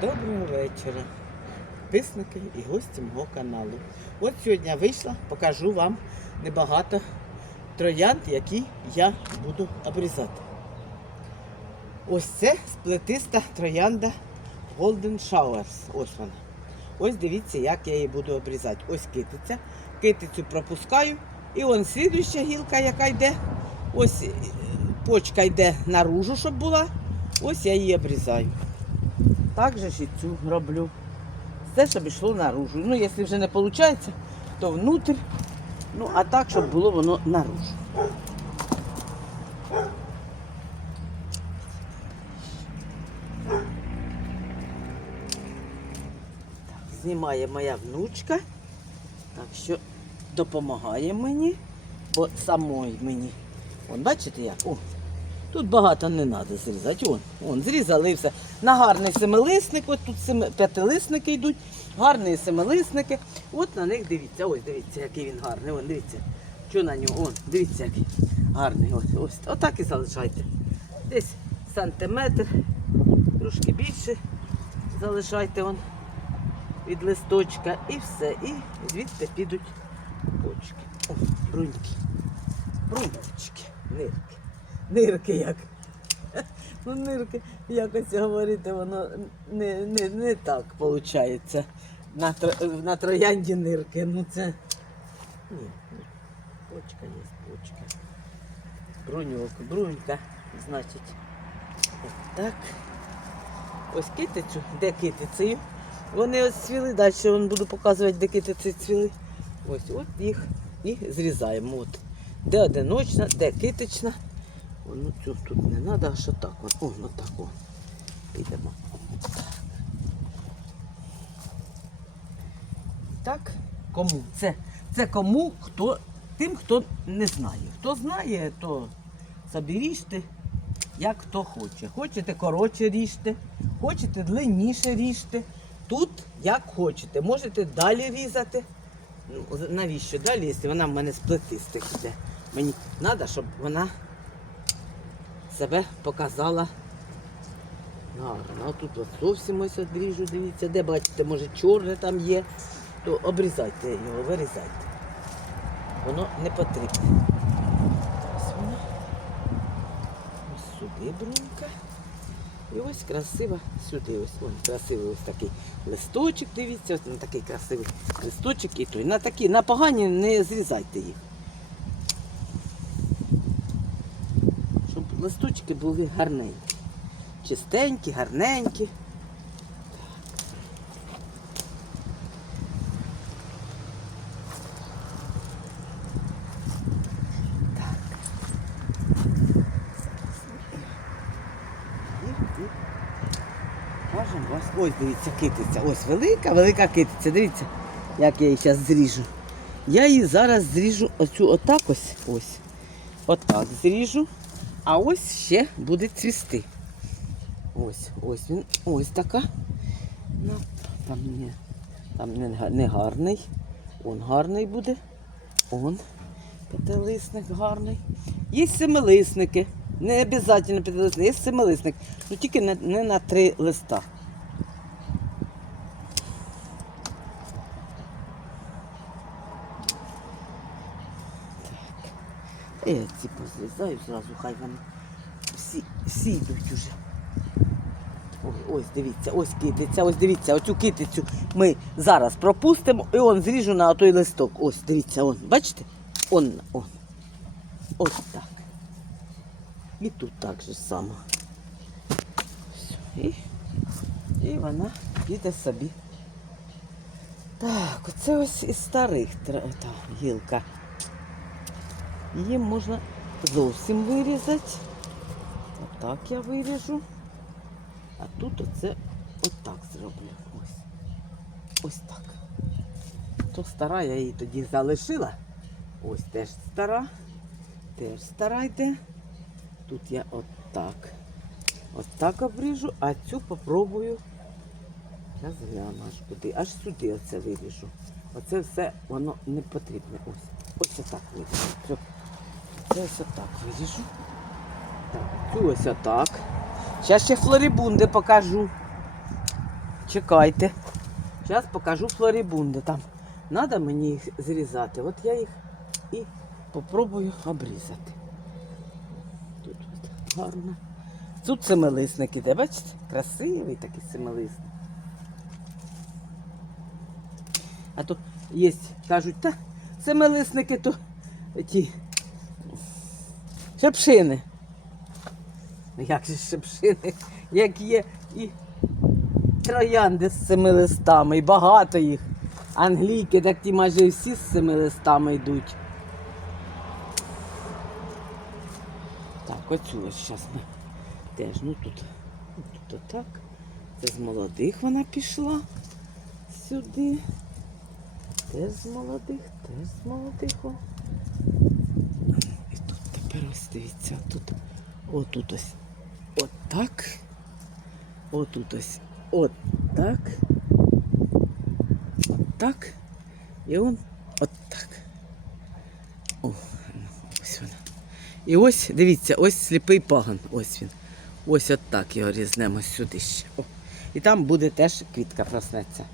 Доброго вечора, підписники і гості мого каналу. От сьогодні я вийшла, покажу вам небагато троянд, які я буду обрізати. Ось це сплетиста троянда Golden Showers. Ось вона. Ось дивіться, як я її буду обрізати. Ось китиця. Китицю пропускаю. І он слідуюча гілка, яка йде. Ось е, почка йде наружу, щоб була. Ось я її обрізаю. Так же ж і цю роблю. Все, щоб йшло наружу. Ну, якщо вже не виходить, то внутрь. Ну, а так, щоб було воно наружу. Так, знімає моя внучка. Так що допомагає мені, бо самої мені. Вон, бачите як? О, Тут багато не треба зрізати. Он, он, зрізали все. На гарний семилисник, от тут семи, п'ятилисники йдуть, гарні семилисники. От на них дивіться, ось дивіться, який він гарний. Вон, дивіться, що на нього, он, дивіться, який гарний. Ось, ось. Отак і залишайте. Десь сантиметр, трошки більше залишайте он від листочка і все. І звідти підуть почки. О, бруньки. Бруньки, нирки. Нирки як. Ну, нирки, якось говорити, воно не, не, не так виходить. На, на троянді нирки. Ну це. Ні. Почка є, почка. Бруньок, брунька, значить. От так. Ось китицю, де китицею. Вони ось цвіли, далі я буду показувати, де китиці цвіли. Ось, от їх і зрізаємо. От. Де одиночна, де китична. О, ну цю тут не треба, аж отак. От, о, ну так о. Підемо. Так. Так, кому? Це, це кому, хто, тим, хто не знає. Хто знає, то собі ріжте, як хто хоче. Хочете коротше ріжте, хочете длинніше ріжте. Тут як хочете. Можете далі різати. Ну, навіщо далі, якщо вона в мене з плетистих іде. Мені треба, щоб вона себе показала гарно. А тут от зовсім ось одріжу, дивіться, де бачите, може чорне там є, то обрізайте його, вирізайте. Воно не потрібне. Ось воно. Ось сюди брунька. І ось красиво сюди. Ось вон, красивий ось такий листочок, дивіться, ось на такий красивий листочок і той. На такі, на погані не зрізайте їх. Щоб листочки були гарненькі. Чистенькі, гарненькі. Ось дивіться, китиця. Ось велика, велика китиця. Дивіться, як я її зараз зріжу. Я її зараз зріжу оцю отак ось. Ось. Отак зріжу. А ось ще буде цвісти. Ось, ось він, ось така. Ну, там не, там не, не гарний. Он гарний буде. Он п'ятилисник гарний. Є семилисники. Не обов'язково п'ятилисник, є семилисник. Ну тільки не, не на три листа. Так. Я ці позрізаю зразу, хай вони всі, всі йдуть уже. Ой, ось дивіться, ось китиця, ось дивіться, оцю китицю ми зараз пропустимо і он зріжу на той листок. Ось, дивіться, он, бачите? Он, он. Ось так. І тут так же само. І, і вона піде собі. Так, оце ось із старих та, гілка. Її можна зовсім вирізати. Отак я виріжу. А тут оце отак зроблю. Ось. Ось так. То стара, я її тоді залишила. Ось теж стара. Теж стара йде. Тут я отак. Отак обріжу, а цю попробую. Я гляну аж куди. Аж сюди оце виріжу. Оце все воно не потрібне. Ось. Ось отак виріжу. Ось отак. Так, ось отак. Зараз ще флорибунди покажу. чекайте. Зараз покажу флорибунди. Там треба мені їх зрізати. От я їх і попробую обрізати. Тут гарно. Тут семилисник іде, бачите? Красивий такий семилисник. А то є, кажуть, та семилисники то ті шепшини. Ну, Як же шепшини, як є і троянди з цими листами, і багато їх. Англійки, так ті майже всі з цими листами йдуть. Так, оцю ось зараз ми теж, ну тут, тут отак. Це з молодих вона пішла сюди. Теж з молодих, теж з молодих. о. І тут тепер ось дивіться, тут отут ось отак. Отут ось отак. Отак. І он отак. О, ось вона. І ось, дивіться, ось сліпий паган. Ось він. Ось отак його різнемо сюди ще. О. І там буде теж квітка проснеться.